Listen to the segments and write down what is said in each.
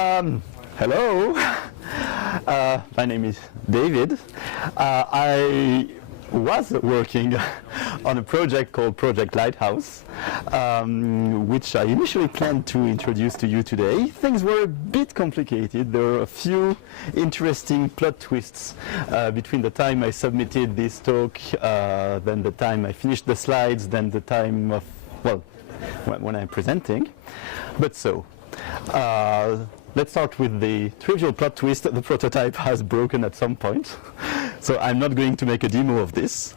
Hello, my name is David. I was working on a project called Project Lighthouse, which I initially planned to introduce to you today. Things were a bit complicated. There were a few interesting plot twists between the time I submitted this talk, then the time I finished the slides, then the time of, well, when I'm presenting. But so, let's start with the trivial plot twist. The prototype has broken at some point, so I'm not going to make a demo of this.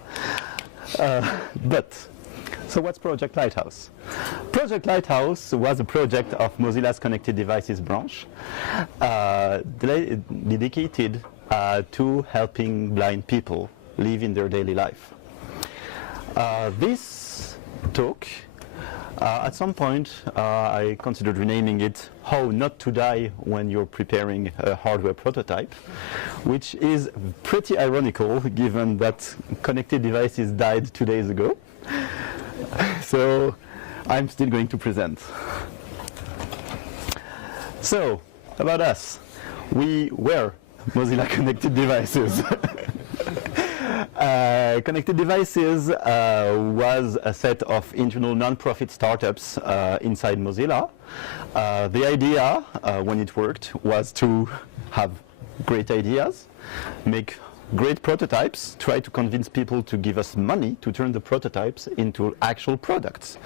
So what's Project Lighthouse? Project Lighthouse was a project of Mozilla's Connected Devices branch, dedicated to helping blind people live in their daily life. This talk, at some point, I considered renaming it How Not to Die When You're Preparing a Hardware Prototype, which is pretty ironical given that connected devices died 2 days ago. So I'm still going to present. So, about us. We were Mozilla Connected Devices. Connected Devices was a set of internal non-profit startups inside Mozilla. The idea, when it worked, was to have great ideas, make great prototypes, try to convince people to give us money to turn the prototypes into actual products,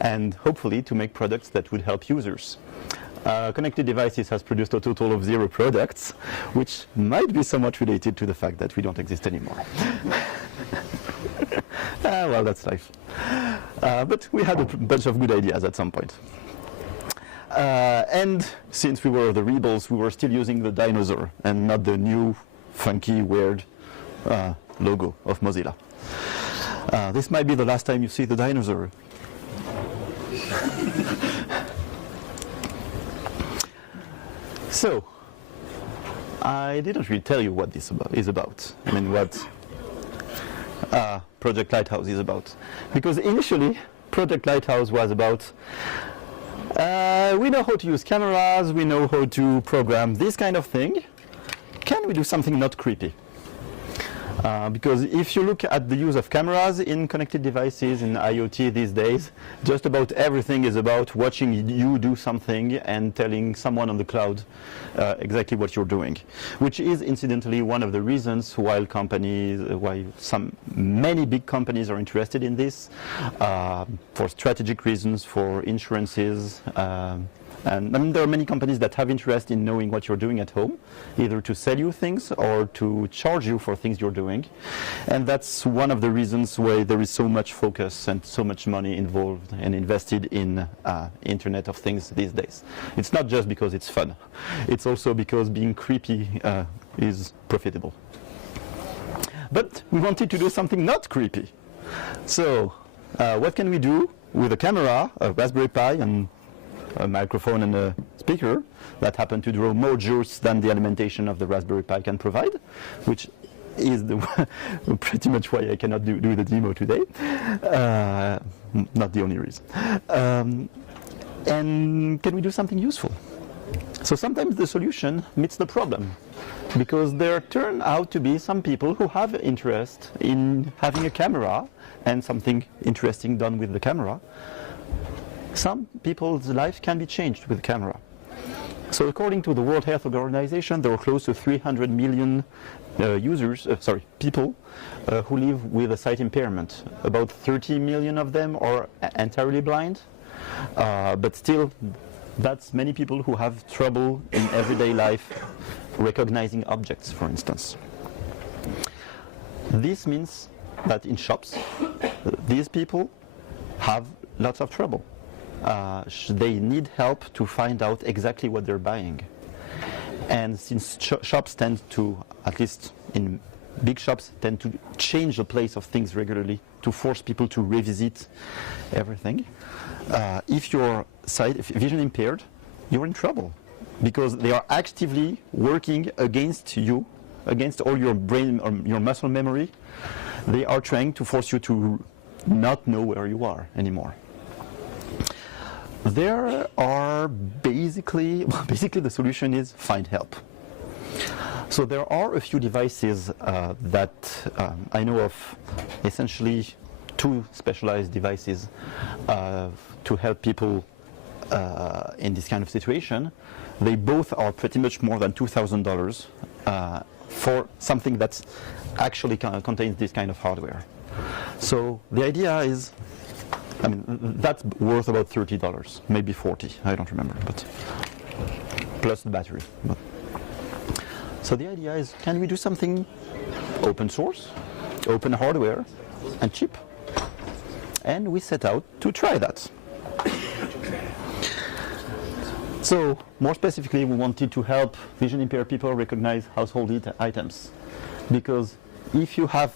and hopefully to make products that would help users. Connected Devices has produced a total of 0 products, which might be somewhat related to the fact that we don't exist anymore. Well, that's life. But we had a bunch of good ideas at some point. And since we were the rebels, we were still using the dinosaur and not the new, funky, weird logo of Mozilla. This might be the last time you see the dinosaur. So, I didn't really tell you what this is about. I mean, what Project Lighthouse is about. Because initially, Project Lighthouse was about, we know how to use cameras, we know how to program this kind of thing. Can we do something not creepy? Because if you look at the use of cameras in connected devices, in IoT these days, just about everything is about watching you do something and telling someone on the cloud exactly what you're doing. Which is incidentally one of the reasons why many big companies are interested in this, for strategic reasons, for insurances. And I mean, there are many companies that have interest in knowing what you're doing at home, either to sell you things or to charge you for things you're doing. And that's one of the reasons why there is so much focus and so much money involved and invested in Internet of Things these days. It's not just because it's fun. It's also because being creepy is profitable. But we wanted to do something not creepy. So what can we do with a camera, a Raspberry Pi, and a microphone and a speaker that happen to draw more joules than the alimentation of the Raspberry Pi can provide, which is pretty much why I cannot do the demo today. Not the only reason. And can we do something useful? So sometimes the solution meets the problem, because there turn out to be some people who have interest in having a camera and something interesting done with the camera. Some people's life can be changed with a camera. So according to the World Health Organization, there are close to 300 million people who live with a sight impairment. About 30 million of them are entirely blind, but still, that's many people who have trouble in everyday life recognizing objects, for instance. This means that in shops, these people have lots of trouble. They need help to find out exactly what they're buying. And since shops tend to, at least in big shops, tend to change the place of things regularly to force people to revisit everything, if you're vision impaired, you're in trouble, because they are actively working against you, against all your brain or your muscle memory. They are trying to force you to not know where you are anymore. There are basically the solution is find help. So there are a few devices that I know of, essentially 2 specialized devices to help people in this kind of situation. They both are pretty much more than $2,000 for something that actually contains this kind of hardware. So the idea is, I mean, that's worth about $30, maybe 40, I don't remember, but plus the battery. But. So the idea is, can we do something open source, open hardware, and cheap? And we set out to try that. So more specifically, we wanted to help vision impaired people recognize household items, because if you have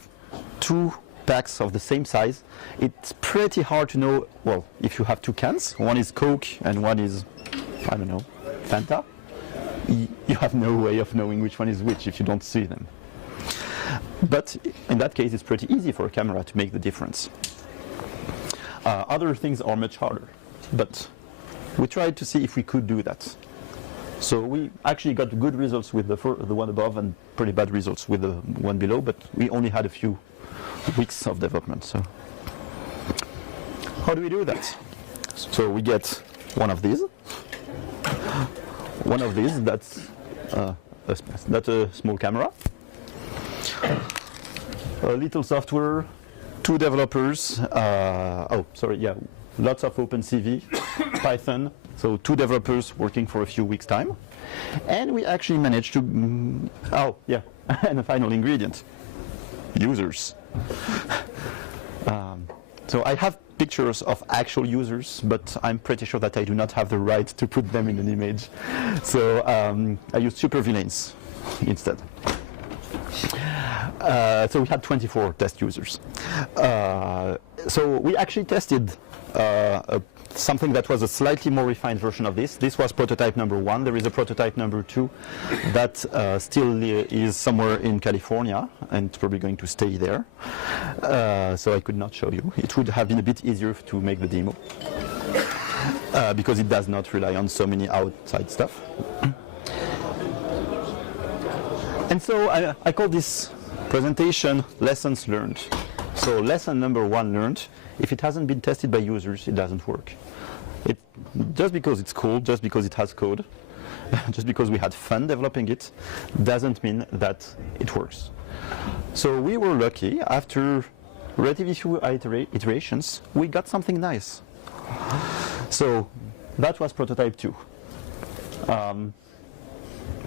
2 packs of the same size, it's pretty hard to know, well, if you have 2 cans, one is Coke and one is, I don't know, Fanta, you have no way of knowing which one is which if you don't see them. But in that case, it's pretty easy for a camera to make the difference. Other things are much harder, but we tried to see if we could do that. So we actually got good results with the one above and pretty bad results with the one below, but we only had a few weeks of development. So how do we do that? So we get one of these. That's a small camera. A little software, 2 developers. Lots of OpenCV, Python. So 2 developers working for a few weeks' time. And we actually managed to, and the final ingredient, users. So I have pictures of actual users, but I'm pretty sure that I do not have the right to put them in an image. So I used supervillains instead. So we had 24 test users. So we actually tested something that was a slightly more refined version of this. This was prototype number 1. There is a prototype number 2 that still is somewhere in California, and it's probably going to stay there. So I could not show you. It would have been a bit easier to make the demo because it does not rely on so many outside stuff. And so I call this presentation Lessons Learned. So lesson number 1 learned: if it hasn't been tested by users, it doesn't work. Just because it's cool, just because it has code, just because we had fun developing it, doesn't mean that it works. So we were lucky. After relatively few iterations, we got something nice. So that was prototype 2.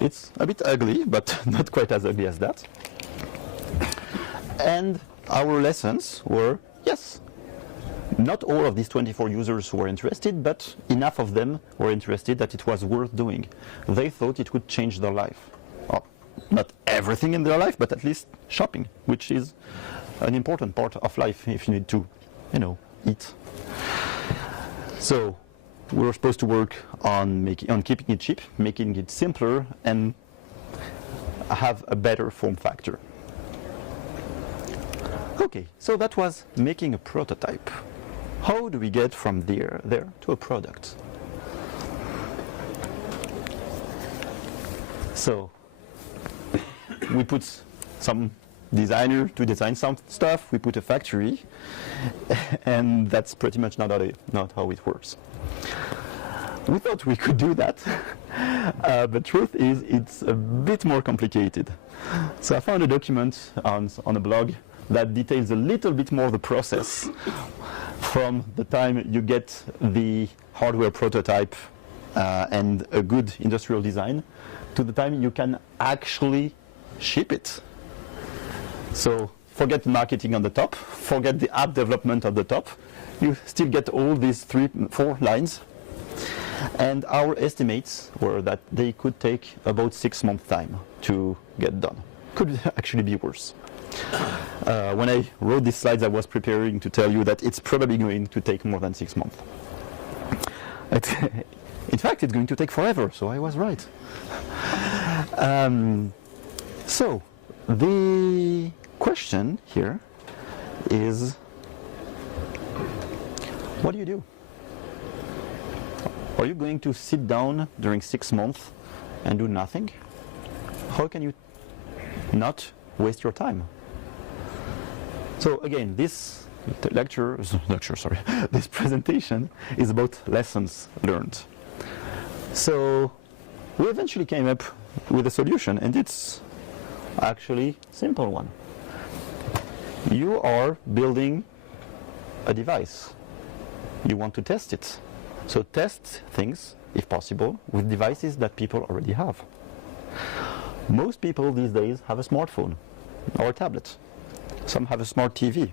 It's a bit ugly, but not quite as ugly as that. And our lessons were, yes, not all of these 24 users were interested, but enough of them were interested that it was worth doing. They thought it would change their life. Well, not everything in their life, but at least shopping, which is an important part of life if you need to, eat. So we were supposed to work on keeping it cheap, making it simpler, and have a better form factor. Okay, so that was making a prototype. How do we get from there to a product? So we put some designer to design some stuff, we put a factory, and that's pretty much not how it works. We thought we could do that, but truth is it's a bit more complicated. So I found a document on a blog that details a little bit more the process from the time you get the hardware prototype and a good industrial design to the time you can actually ship it. So forget marketing on the top, forget the app development on the top, you still get all these 3-4 lines. And our estimates were that they could take about 6 months time to get done. Could actually be worse. When I wrote these slides, I was preparing to tell you that it's probably going to take more than 6 months. In fact, it's going to take forever, so I was right. So the question here is, what do you do? Are you going to sit down during 6 months and do nothing? How can you not waste your time? So again, this this presentation is about lessons learned. So we eventually came up with a solution, and it's actually a simple one. You are building a device. You want to test it. So test things, if possible, with devices that people already have. Most people these days have a smartphone or a tablet. Some have a smart TV.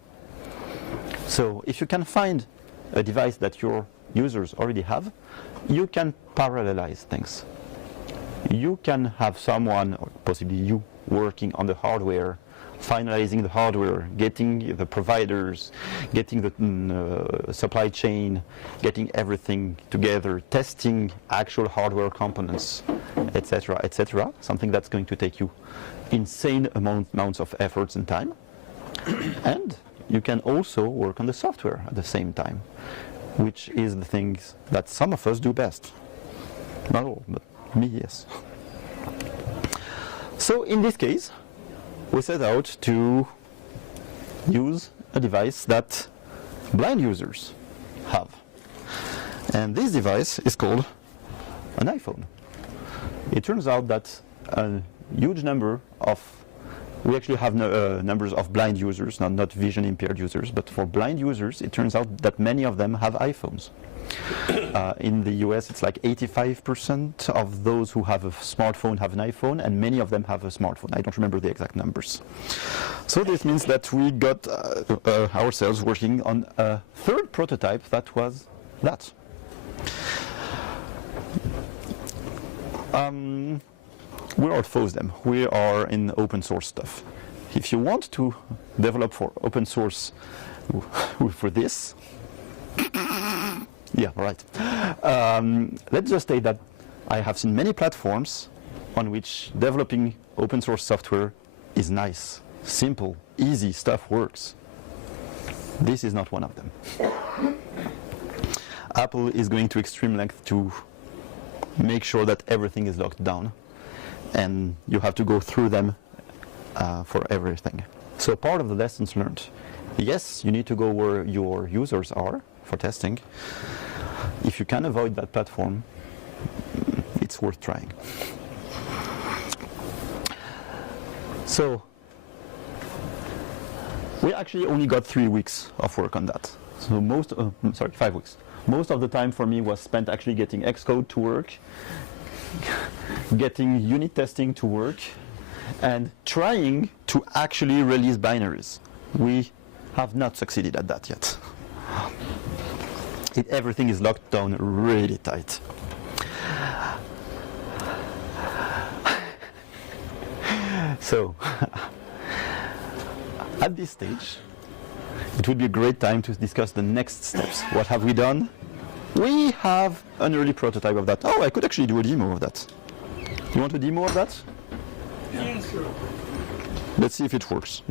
So if you can find a device that your users already have, you can parallelize things. You can have someone, or possibly you, working on the hardware, finalizing the hardware, getting the providers, getting the supply chain, getting everything together, testing actual hardware components, etc., etc. Something that's going to take you insane amounts of efforts and time. And you can also work on the software at the same time, which is the things that some of us do best. Not all, but me, yes. So in this case, we set out to use a device that blind users have. And this device is called an iPhone. It turns out that a huge number of, we actually have numbers of blind users, not vision impaired users, but for blind users, it turns out that many of them have iPhones. In the US, it's like 85% of those who have a smartphone have an iPhone, and many of them have a smartphone. I don't remember the exact numbers. So this means that we got ourselves working on a third prototype that was that. We're at FOSDEM. We are in open source stuff. If you want to develop for open source for this, yeah, right. Let's just say that I have seen many platforms on which developing open source software is nice, simple, easy, stuff works. This is not one of them. Apple is going to extreme length to make sure that everything is locked down, and you have to go through them for everything. So part of the lessons learned, yes, you need to go where your users are for testing. If you can avoid that platform, it's worth trying. So we actually only got 3 weeks of work on that. So 5 weeks. Most of the time for me was spent actually getting Xcode to work, getting unit testing to work, and trying to actually release binaries. We have not succeeded at that yet. Everything is locked down really tight. So, at this stage, it would be a great time to discuss the next steps. What have we done? We have an early prototype of that. Oh, I could actually do a demo of that. You want a demo of that? Yeah, sure. Let's see if it works.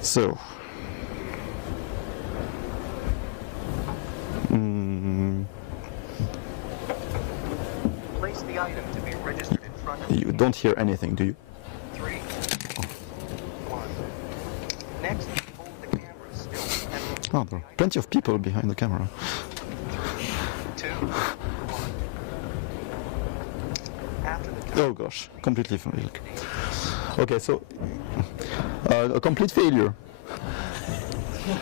So, Place the item to be registered in front of you don't hear anything, do you? 3, 1. Next, hold the camera still and Oh, there are plenty of people behind the camera. 2, 1. After the Oh gosh, completely failed. Okay, so a complete failure.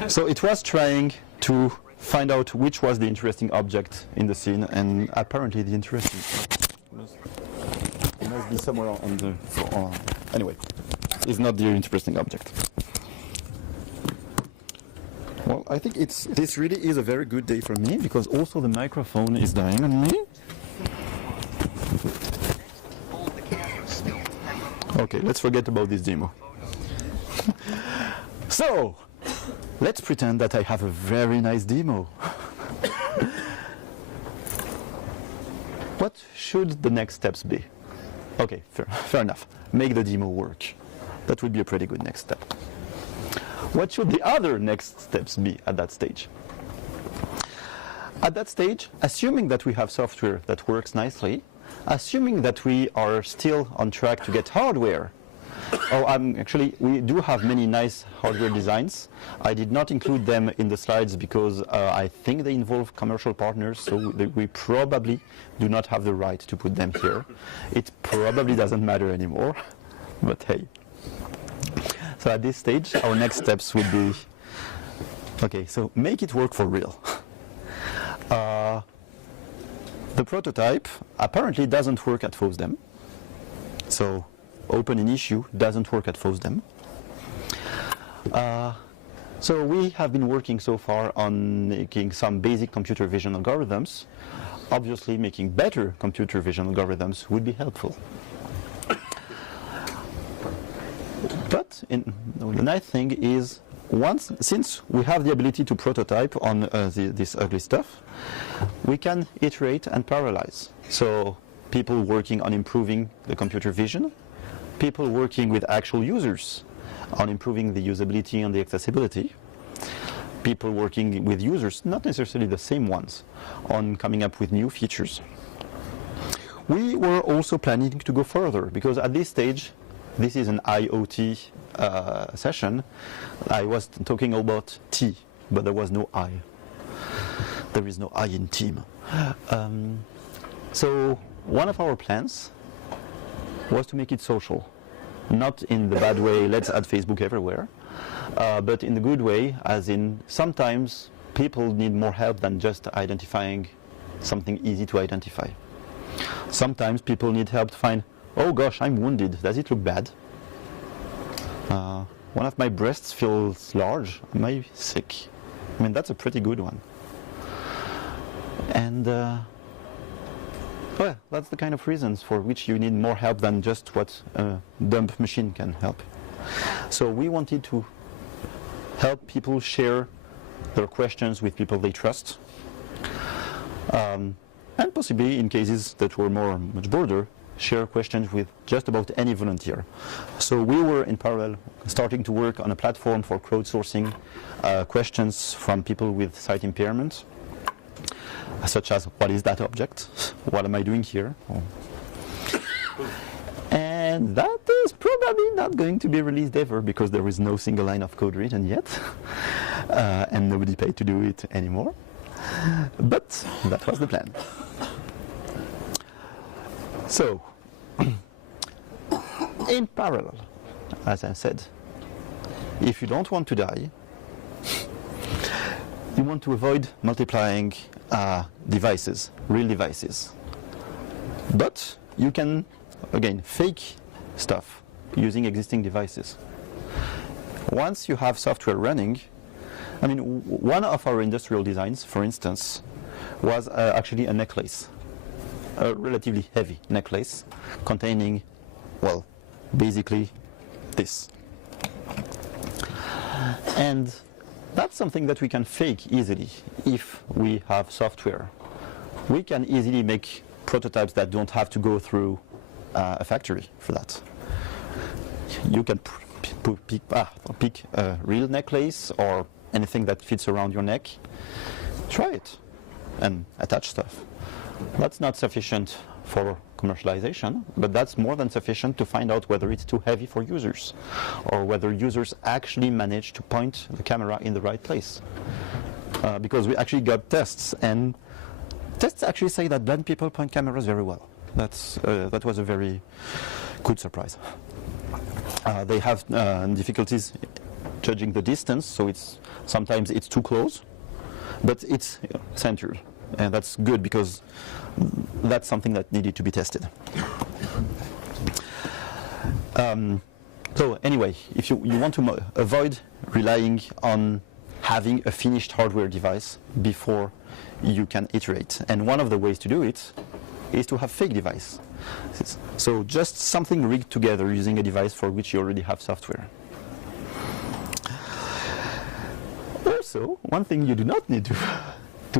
So it was trying to find out which was the interesting object in the scene, and apparently the interesting must be somewhere on the floor. Anyway, it's not the interesting object. Well, I think this really is a very good day for me, because also the microphone is dying on me. hold the camera still and Okay, let's forget about this demo. So, let's pretend that I have a very nice demo. What should the next steps be? Okay, fair enough. Make the demo work. That would be a pretty good next step. What should the other next steps be at that stage? At that stage, assuming that we have software that works nicely, assuming that we are still on track to get hardware, actually, we do have many nice hardware designs. I did not include them in the slides because I think they involve commercial partners, so we probably do not have the right to put them here. It probably doesn't matter anymore, but hey. So at this stage, our next steps would be, okay, so make it work for real. The prototype apparently doesn't work at FOSDEM. So open an issue doesn't work at FOSDEM. So we have been working so far on making some basic computer vision algorithms. Obviously, making better computer vision algorithms would be helpful. But the nice thing is, since we have the ability to prototype on this ugly stuff, we can iterate and parallelize. So people working on improving the computer vision, people working with actual users on improving the usability and the accessibility, people working with users, not necessarily the same ones, on coming up with new features. We were also planning to go further, because at this stage, this is an IoT session. I was talking about T, but there was no I. There is no I in team. So one of our plans was to make it social. Not in the bad way, let's add Facebook everywhere, but in the good way, as in sometimes people need more help than just identifying something easy to identify. Sometimes people need help to find, oh gosh, I'm wounded, does it look bad? One of my breasts feels large, am I sick? I mean, that's a pretty good one. And well, that's the kind of reasons for which you need more help than just what a dumb machine can help. So we wanted to help people share their questions with people they trust, and possibly, in cases that were much broader, share questions with just about any volunteer. So we were in parallel starting to work on a platform for crowdsourcing questions from people with sight impairment, such as, what is that object? What am I doing here? And that is probably not going to be released ever, because there is no single line of code written yet, and nobody paid to do it anymore. But that was the plan. So, in parallel, as I said, if you don't want to die, you want to avoid multiplying devices, real devices. But you can, again, fake stuff using existing devices. Once you have software running, I mean, one of our industrial designs, for instance, was actually a necklace. A relatively heavy necklace containing, well, basically this. And that's something that we can fake easily if we have software. We can easily make prototypes that don't have to go through a factory for that. You can pick a real necklace or anything that fits around your neck, try it, and attach stuff. That's not sufficient for commercialization, but that's more than sufficient to find out whether it's too heavy for users, or whether users actually manage to point the camera in the right place. Because we actually got tests, and tests actually say that blind people point cameras very well. That was a very good surprise. They have difficulties judging the distance, so sometimes it's too close, but it's centered. And that's good, because that's something that needed to be tested. So anyway, if you want to avoid relying on having a finished hardware device before you can iterate, and one of the ways to do it is to have fake device. So just something rigged together using a device for which you already have software. Also, one thing you do not need to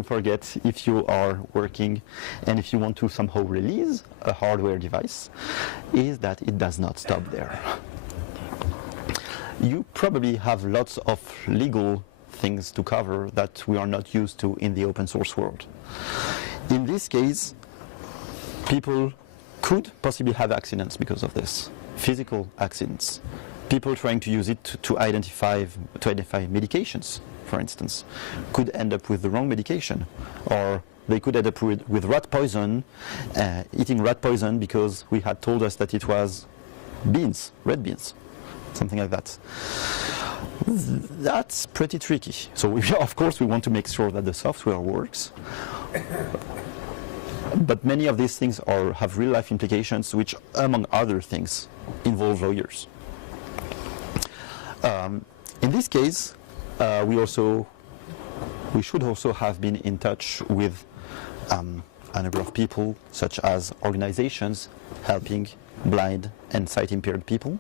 forget if you are working and if you want to somehow release a hardware device is that it does not stop there. You probably have lots of legal things to cover that we are not used to in the open source world. In this case, people could possibly have accidents because of this, physical accidents. People trying to use it to identify medications, for instance, could end up with the wrong medication, or they could end up with rat poison, eating rat poison because we had told us that it was beans, red beans, something like that. That's pretty tricky. So of course we want to make sure that the software works, but many of these things have real-life implications, which, among other things, involve lawyers. In this case, we should also have been in touch with a number of people, such as organizations helping blind and sight-impaired people,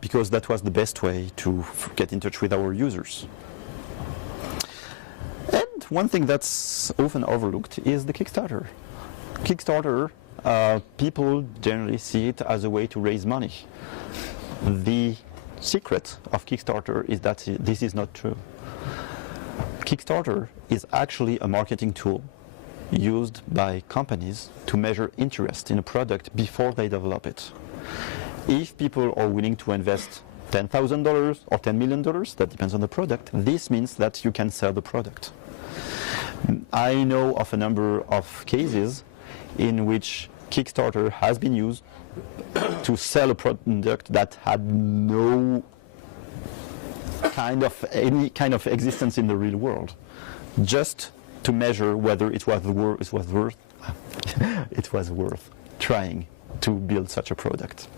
because that was the best way to get in touch with our users. And one thing that's often overlooked is the Kickstarter. Kickstarter, people generally see it as a way to raise money. The secret of Kickstarter is that this is not true. Kickstarter is actually a marketing tool used by companies to measure interest in a product before they develop it. If people are willing to invest $10,000 or $10 million, that depends on the product, this means that you can sell the product. I know of a number of cases in which Kickstarter has been used to sell a product that had no any kind of existence in the real world, just to measure whether it was worth trying to build such a product.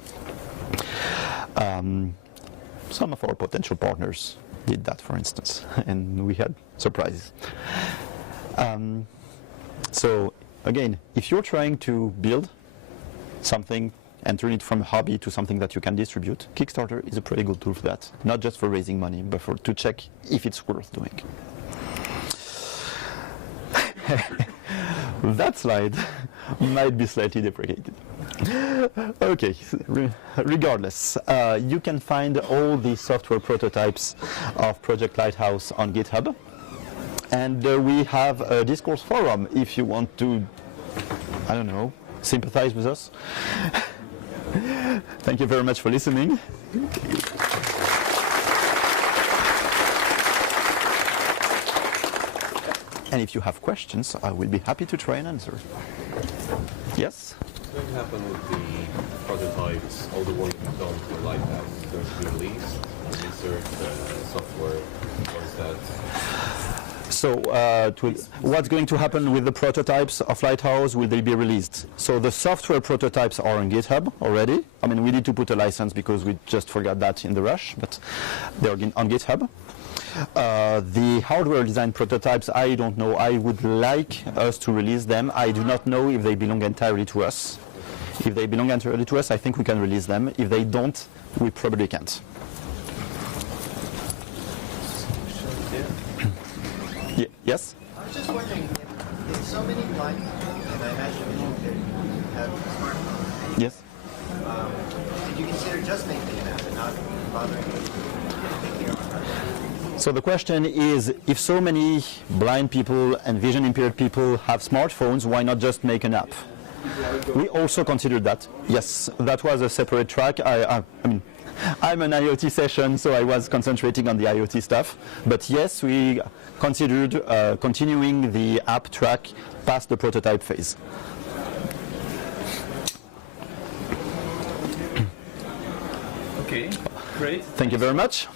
Some of our potential partners did that, for instance, and we had surprises. So again, if you're trying to build something and turn it from a hobby to something that you can distribute, Kickstarter is a pretty good tool for that. Not just for raising money, but to check if it's worth doing. That slide might be slightly deprecated. Okay, regardless, you can find all the software prototypes of Project Lighthouse on GitHub. And we have a discourse forum if you want to, I don't know, sympathize with us. Thank you very much for listening. And if you have questions, I will be happy to try and answer. Yes? What's going to happen with the prototypes, all the work you've done for Lighthouse? Is going to be released? Research, software, or is that? So what's going to happen with the prototypes of Lighthouse? Will they be released? So the software prototypes are on GitHub already. I mean, we need to put a license because we just forgot that in the rush, but they're on GitHub. The hardware design prototypes, I don't know. I would like us to release them. I do not know if they belong entirely to us. If they belong entirely to us, I think we can release them. If they don't, we probably can't. Yes? I was just wondering, if so many blind people, and I imagine you have smartphones, Yes. did you consider just making an app and not bothering making your own hardware? So the question is, if so many blind people and vision impaired people have smartphones, why not just make an app? We also considered that. Yes, that was a separate track. I mean, I'm an IoT session, so I was concentrating on the IoT stuff. But yes, we considered continuing the app track past the prototype phase. Okay, great. Thank you very much.